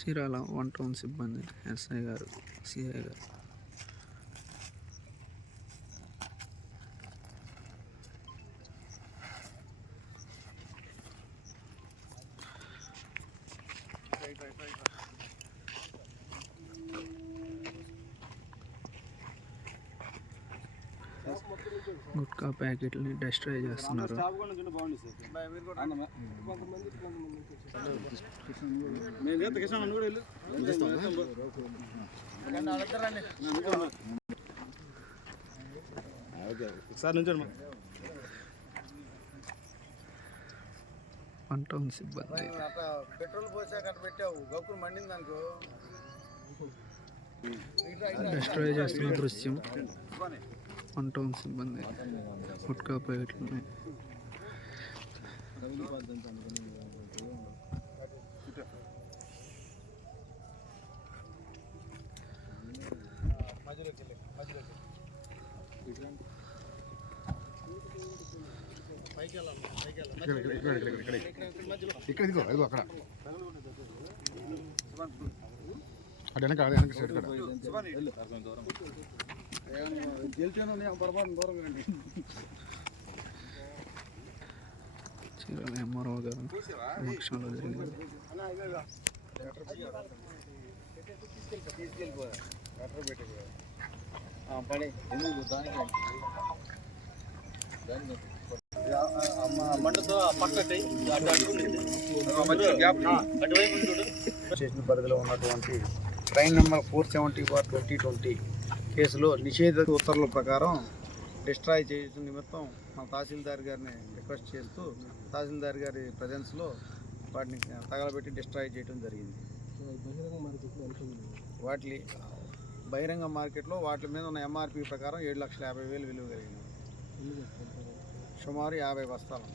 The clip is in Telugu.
చీరాల 1 టౌన్ సిబ్బంది ఎస్ఐ గారు, సిఐ గారు. గుట్కా ప్యాకెట్లని డిస్ట్రాయ్ చేస్తున్నారు. వన్ టౌన్ సిబ్బంది పెట్రోల్ పోసాక పెట్టావు గక్కులు మండింది అనుకో డిస్ట్రాయ్ చేస్తున్న దృశ్యం. 1 టౌన్ సిబ్బంది గుట్కా ప్యాకెట్లని అక్కడ వెనక సైడ్ చీరాల ఎంఆర్ఓ గారు సమక్షంలో జరిగింది. స్టేషన్ పరిధిలో ఉన్నటువంటి ట్రైన్ నెంబర్ 470/2020 కేసులో నిషేధ ఉత్తర్వుల ప్రకారం డిస్ట్రాయ్ చేయడం నిమిత్తం మన తహసీల్దార్ గారిని రిక్వెస్ట్ చేస్తూ తహసీల్దార్ గారి ప్రజెన్స్లో వాటిని తగలబెట్టి డిస్ట్రాయ్ చేయడం జరిగింది. వాటి బహిరంగ మార్కెట్లో వాటి మీద ఉన్న ఎంఆర్పి ప్రకారం 7,50,000 విలువ కలిగింది. సుమారు 50 బస్తాలు.